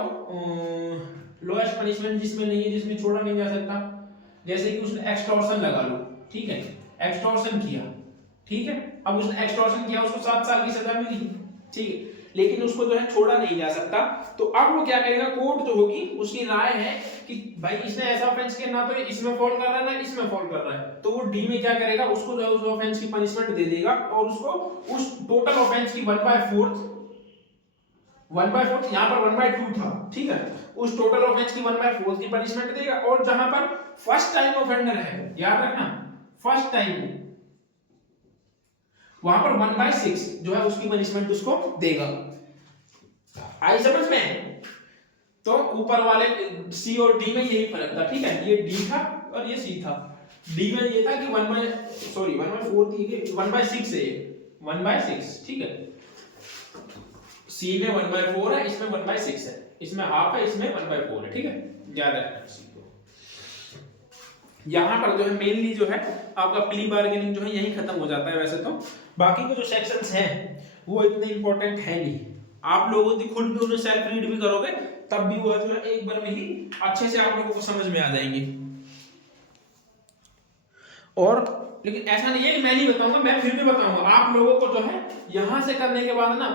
लोएस्ट पनिशमेंट जिसमें नहीं है, जिसमें छोड़ा नहीं जा सकता, जैसे कि उसने एक्सटॉर्शन लगा लो, ठीक है, एक्सटॉर्शन किया, ठीक है, अब उसने एक्सटॉर्शन किया, उसको 7 साल की सजा मिली, ठीक है, लेकिन उसको जो है छोड़ा नहीं जा सकता। तो अब वो क्या करेगा, कोर्ट जो होगी उसकी राय है कि भाई इसने ऐसा ऑफेंस किया, ना तो इसमें फॉल कर रहा है ना इसमें फॉल कर रहा है, तो वो डी में क्या करेगा, उसको जो है उस ऑफेंस की पनिशमेंट दे देगा और उसको उस टोटल ऑफेंस की 1/4 यहाँ पर 1/2 था, ठीक है, उस टोटल ऑफेंस की 1/4 की पनिशमेंट देगा। और जहां पर फर्स्ट टाइम ऑफेंडर है, याद रखना फर्स्ट टाइम, वहां पर 1/6 जो है उसकी पनिशमेंट उसको देगा। आई समझ में? तो ऊपर वाले सी और डी में यही फर्क था, ठीक है, ये डी था और ये सी था। डी में ये था कि 1/4 थी, 1/6 है, 1/6, ठीक है, सी में 1/4 है, इसमें 1/6 है, इसमें हाफ है, इसमें 1/4 है, ठीक है, याद रखना इसी को। यहाँ पर जो है मेनली जो है आपका प्ली बार्गेनिंग जो है यही खत्म हो जाता है वैसे तो, बाकी के जो सेक्शंस हैं वो इतने इंपॉर्टेंट है नहीं, आप लोगों की खुद भी उन्हें सेल्फ रीड भी करोगे तब भी वो जो है एक बार में ही अच्छे से आप लोगों को समझ में आ जाएंगे। और लेकिन ऐसा नहीं है कि मैं नहीं बताऊंगा, मैं फिर भी बताऊंगा आप लोगों को जो है यहां से करने के बाद ना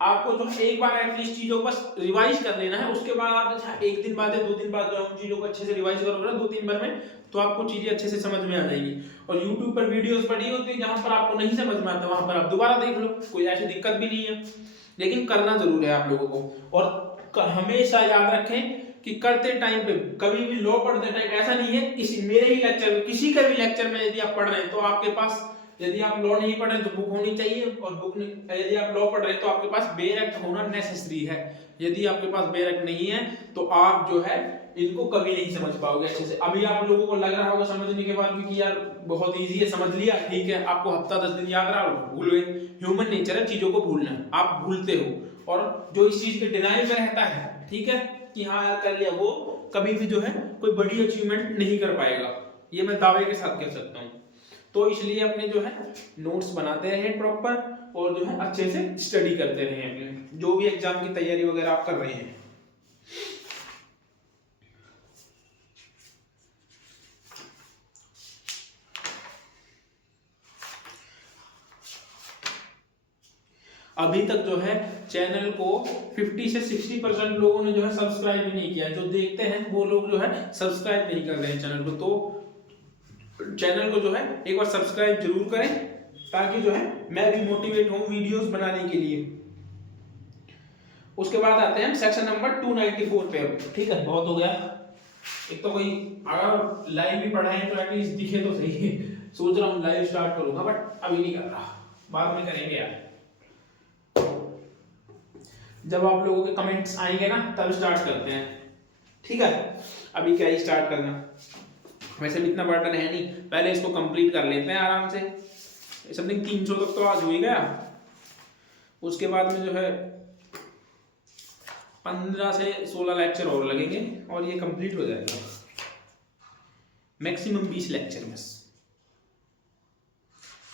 आपको जो है एक बार एटलीस्ट चीजों को बस रिवाइज कर लेना है, उसके बाद आप एक दिन बाद या 2 दिन बाद जो उन चीजों को अच्छे से रिवाइज करोगे ना 2-3 बार में, तो आपको चीजें अच्छे से समझ में आ जाएगी। और YouTube पर वीडियोस पड़ी होती है जहां पर आपको नहीं समझ में आता वहां पर आप दोबारा देख लो, कोई ऐसी दिक्कत भी नहीं है, लेकिन करना जरूर है आप लोगों को। और हमेशा याद रखें कि करते टाइम पे कभी भी लॉ पढ़ते टाइम ऐसा नहीं है, किसी मेरे ही लेक्चर में किसी का भी लेक्चर में यदि आप पढ़ रहे हैं तो आपके पास, यदि आप लॉ नहीं पढ़ रहे तो बुक होनी चाहिए, और बुक यदि आप लॉ पढ़ रहे हैं तो आपके पास बेयर एक्ट होना नेसेसरी है। यदि आपके पास बेयर एक्ट नहीं है तो आप जो है इनको कभी नहीं समझ पाओगे अच्छे से। अभी आप लोगों को लग रहा होगा समझने के बाद भी कि यार बहुत इजी है, समझ लिया, ठीक है, आपको हफ्ता 10 दिन याद रहा, भूल गए, ह्यूमन नेचर है चीजों को भूलना, आप भूलते हो। और जो इस चीज के डिनाइल में रहता है, ठीक है, कि हाँ यार कर लिया, वो कभी भी जो है कोई बड़ी अचीवमेंट नहीं कर पाएगा, ये मैं दावे के साथ कह सकता हूँ। तो इसलिए अपने जो है नोट्स बनाते रहे प्रॉपर, और जो है अच्छे से स्टडी करते रहे अपने जो भी एग्जाम की तैयारी वगैरह आप कर रहे हैं। अभी तक जो है चैनल को 50 से 60% लोगों ने जो है सब्सक्राइब भी नहीं किया, जो देखते हैं वो लोग जो है सब्सक्राइब नहीं कर रहे हैं चैनल को। तो चैनल को जो है एक बार सब्सक्राइब जरूर करें ताकि जो है मैं भी मोटिवेट हूँ वीडियोस बनाने के लिए। उसके बाद आते हैं हम सेक्शन नंबर 294 पे। ठीक है, बहुत हो गया। एक तो कोई अगर लाइव भी पढ़ाएं तो एटलीस्ट दिखे तो सही। सोच रहा हूँ लाइव स्टार्ट करूंगा बट अभी नहीं कर रहा, बाद में करेंगे यार, जब आप लोगों के कमेंट्स आएंगे ना तब स्टार्ट करते हैं। ठीक है, अभी क्या ही स्टार्ट करना, वैसे भी इतना बर्डन है नहीं, पहले इसको कंप्लीट कर लेते हैं आराम से। समथिंग 300 तक तो आज हो ही गया, उसके बाद में जो है 15 से 16 लेक्चर और लगेंगे और ये कंप्लीट हो जाएगा। मैक्सिमम 20 लेक्चर में,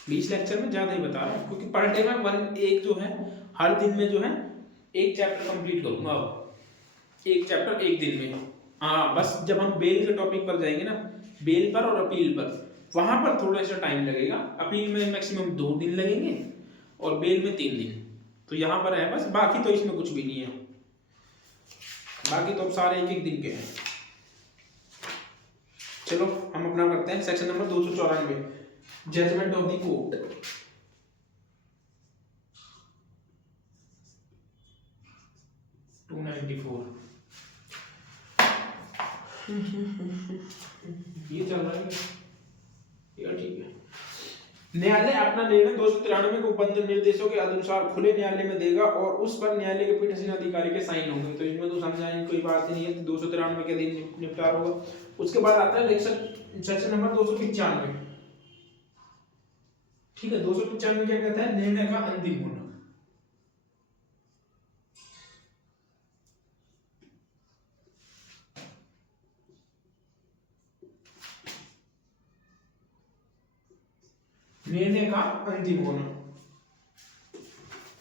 20 लेक्चर में ज्यादा ही बता रहा हूँ क्योंकि पर डे में एक जो है हर दिन में जो है एक चैप्टर कंप्लीट करूंगा। अब एक चैप्टर एक दिन में, हाँ बस जब हम बेल के टॉपिक पर जाएंगे ना, बेल पर और अपील पर, वहां पर थोड़ा सा टाइम लगेगा। अपील में मैक्सिमम 2 दिन लगेंगे और बेल में 3 दिन, तो यहाँ पर है बस, बाकी तो इसमें कुछ भी नहीं है, बाकी तो अब सारे एक एक दिन के हैं। चलो हम अपना करते हैं section number 294, judgement of the court. ये चल रहा है यार, ठीक है। न्यायालय अपना निर्णय 293 को बंद निर्देशों के अनुसार खुले न्यायालय में देगा और उस पर न्यायालय के पीठासीन अधिकारी के साइन होंगे। तो इसमें तो समझाने कोई बात ही नहीं है, 293 के दिन निपटारा होगा। उसके बाद आता है सेक्शन नंबर 295। ठीक है, 295 क्या कहता है, निर्णय का अंतिम होना। निर्णय का अंतिम होना।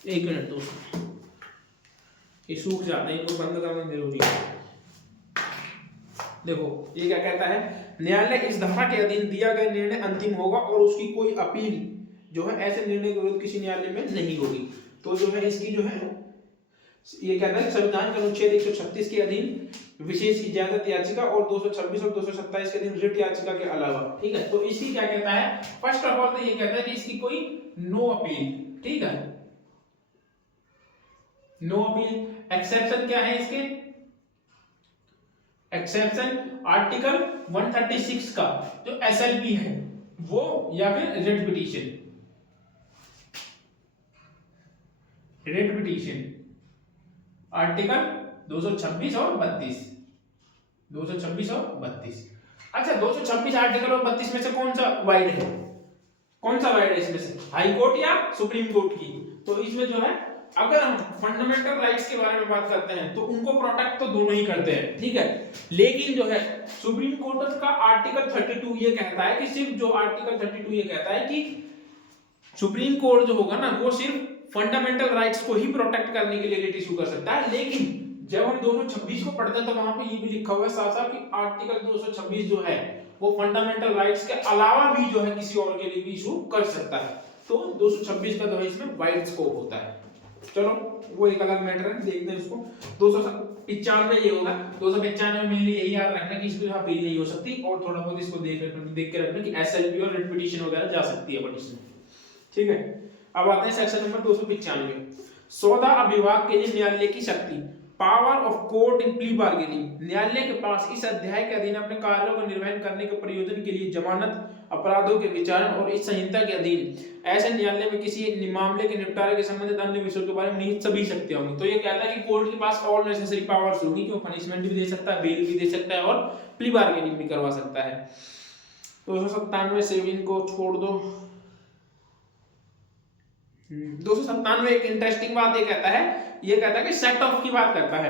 एक मिनट दोस्तों, ये सूख जाते हैं, इनको बंद करना जरूरी है। देखो ये क्या कहता है, न्यायालय इस धारा के अधीन दिया गया निर्णय अंतिम होगा और उसकी कोई अपील जो है ऐसे निर्णय के विरुद्ध किसी न्यायालय में नहीं होगी। तो जो है इसकी जो है ये कहता है संविधान के अनुच्छेद 136 के अधीन विशेष इजाजत याचिका और 226 और 227 के अधीन रिट याचिका के अलावा। ठीक है, तो इसकी क्या कहता है, फर्स्ट ऑफ ऑल तो ये कहता है कि इसकी कोई नो अपील। ठीक है, नो अपील। एक्सेप्शन क्या है इसके, एक्सेप्शन आर्टिकल 136 का जो एसएलपी है वो, या फिर writ petition. Writ petition article 226 और 32, 226 और 32। अच्छा, 226 आर्टिकल और 32 में से कौन सा वाइड है, कौन सा वाइड है इसमें से, हाई कोर्ट या सुप्रीम कोर्ट की? तो इसमें जो है अगर हम फंडामेंटल राइट्स के बारे में बात करते हैं तो उनको प्रोटेक्ट तो दोनों ही करते हैं, ठीक है। लेकिन जो है सुप्रीम कोर्ट का आर्टिकल 32 ये कहता है कि सिर्फ जो आर्टिकल 32 ये कहता है कि सुप्रीम कोर्ट जो होगा ना वो सिर्फ फंडामेंटल राइट्स को ही प्रोटेक्ट करने के लिए रिट इशू कर सकता है। लेकिन जब हम 226 को पढ़ते हैं तो वहां पे ये भी लिखा हुआ है साथ साथ कि आर्टिकल 226 जो है वो फंडामेंटल राइट्स के अलावा भी जो है किसी और के लिए भी इशू कर सकता है। तो 226 का जो है इसमें वाइड स्कोप होता है। चलो वो एक अलग मैटर है, देखते हैं उसको। 295 ये होगा। 295 में यही याद रखना कि इसको यहाँ पेज नहीं हो सकती और थोड़ा बहुत इसको देख के रखना कि एसएलपी और रिट पिटीशन वगैरह जा सकती है बट इसमें, ठीक है। अब आते हैं सेक्शन नंबर 295, सौदा विभाग के लिए न्यायालय की शक्ति, power of court in plea bargaining. न्यायालय के पास इस अध्याय के अधीन अपने कार्यों का निर्वहन करने के प्रयोजन के लिए जमानत, अपराधों के विचारण और इस संहिता के अधीन ऐसे न्यायालय में किसी मामले के निपटारे के संबंधित अन्य विषयों के बारे में निहित सभी शक्तियां होंगी। तो ये कहता है कि कोर्ट के पास ऑल नेसेसरी पावर्स होंगी कि वो पनिशमेंट भी दे सकता है, बेल भी दे सकता है और प्ली बार्गेनिंग भी करवा सकता है। 297 से इनको छोड़ दो। 297 एक इंटरेस्टिंग बात ये कहता है कि सेट ऑफ की बात करता है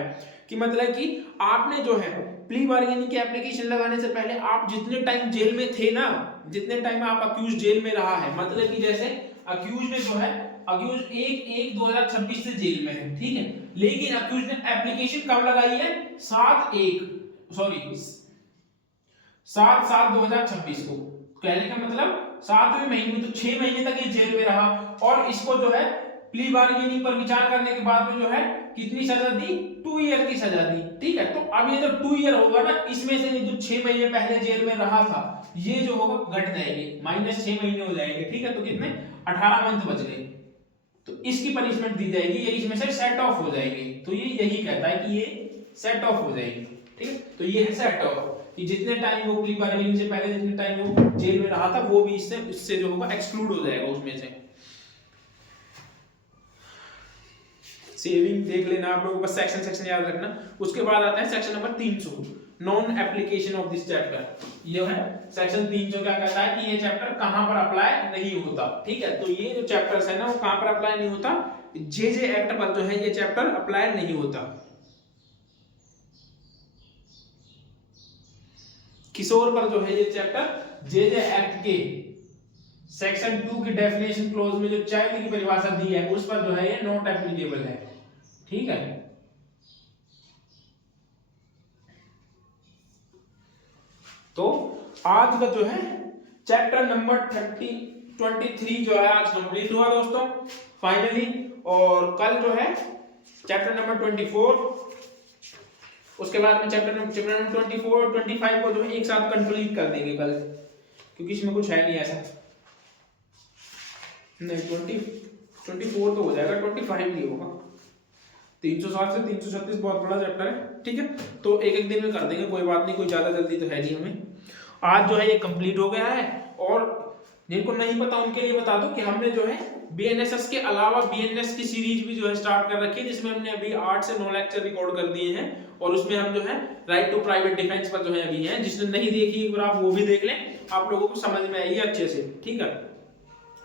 कि मतलब कि आपने जो है प्ली बार्गेनिंग की एप्लीकेशन लगाने से पहले आप जितने टाइम जेल में थे ना, जितने टाइम आप अक्यूज जेल में रहा है, मतलब कि जैसे अक्यूज ने जो है अक्यूज 1/1/2026 से जेल में है, ठीक है। लेकिन अक्यूज ने एप्लीकेशन कब लगाई है 7/7/2026 को। कहने का मतलब 7वें महीने में, तो 6 महीने तक ये जेल में रहा और इसको जो है प्ली बार्गेनिंग पर विचार करने के बाद में जो है कितनी सजा दी, 2 ईयर की सजा दी, ठीक है। तो अब ये जो 2 ईयर होगा ना, इसमें से जो 6 महीने पहले जेल में रहा था ये जो होगा घट जाएंगे, -6 महीने हो जाएंगे, ठीक है। तो कितने 18 मंथ बच गए, तो इसकी पनिशमेंट दी जाएगी, ये इसमें से सेट ऑफ हो जाएंगे। तो ये यही कहता है कि ये सेट ऑफ हो जाएगी, ठीक है। तो ये है सेट ऑफ कि जितने टाइम वो प्ली बार्गेनिंग से पहले जितने टाइम वो जेल में रहा था वो भी इससे जो होगा एक्सक्लूड हो जाएगा उसमें से। सेविंग देख लेना आप लोगों का, सेक्शन याद रखना। उसके बाद आता है section number 300, non application of this chapter. ये है सेक्शन 300 क्या कहता है कि ये चैप्टर कहां पर अप्लाई नहीं होता, ठीक है। तो ये जो चैप्टर्स है ना वो कहां पर अप्लाई नहीं होता, जेजे एक्ट पर जो है ये चैप्टर अप्लाई नहीं होता। किशोर पर जो है ये चैप्टर जेजे एक्ट के सेक्शन 2 की डेफिनेशन क्लोज में जो चाइल्ड की परिभाषा दी है उस पर जो है ये नॉट एप्लीकेबल है, ठीक है। तो आज का जो है चैप्टर नंबर 23 जो है आज कंप्लीट हुआ दोस्तों फाइनली। और कल जो है चैप्टर नंबर 24, उसके बाद में चैप्टर नंबर 24 25 को जो है एक साथ कंप्लीट कर देंगे कल, क्योंकि इसमें कुछ है नहीं ऐसा। नहीं 24 तो हो जाएगा, 25 नहीं होगा। 307 से 336 बहुत बड़ा चैप्टर है, ठीक है। तो एक दिन में कर देंगे, कोई बात नहीं, कोई ज्यादा जल्दी तो है नहीं हमें। आज जो है ये कंप्लीट हो गया है। और जिनको नहीं पता उनके लिए बता दूं कि हमने जो है बीएनएसएस के अलावा बीएनएस की सीरीज भी जो है स्टार्ट कर रखी है, जिसमें हमने अभी 8 से 9 लेक्चर रिकॉर्ड कर दिए हैं। और उसमें हम जो है राइट टू प्राइवेट डिफेंस पर जो है अभी हैं, जिसने नहीं देखी एक बार आप वो भी देख लें, आप लोगों को समझ में आएगी अच्छे से, ठीक है।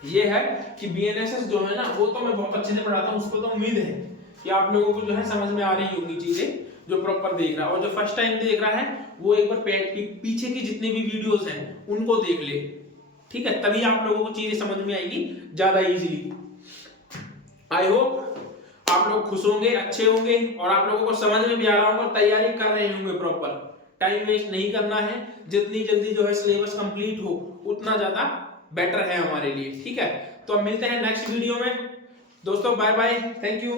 ये है कि बीएनएसएस जो है ना वो तो मैं बहुत अच्छे से पढ़ाता हूँ, उसको तो उम्मीद है कि आप लोगों को जो है समझ में आ रही होंगी चीजें, जो प्रॉपर देख रहा है। और जो फर्स्ट टाइम देख रहा है वो एक बार पीछे की जितने भी वीडियोस हैं उनको देख ले, ठीक है, तभी आप लोगों को चीजें समझ में आएगी ज्यादा इजीली। आई होप आप लोग खुश होंगे, अच्छे होंगे और आप लोगों को समझ में भी आ रहा होगा, तैयारी कर रहे होंगे प्रॉपर। टाइम वेस्ट नहीं करना है, जितनी जल्दी जो है सिलेबस कंप्लीट हो उतना ज्यादा बेटर है हमारे लिए, ठीक है। तो अब मिलते हैं नेक्स्ट वीडियो में दोस्तों, बाय बाय, थैंक यू।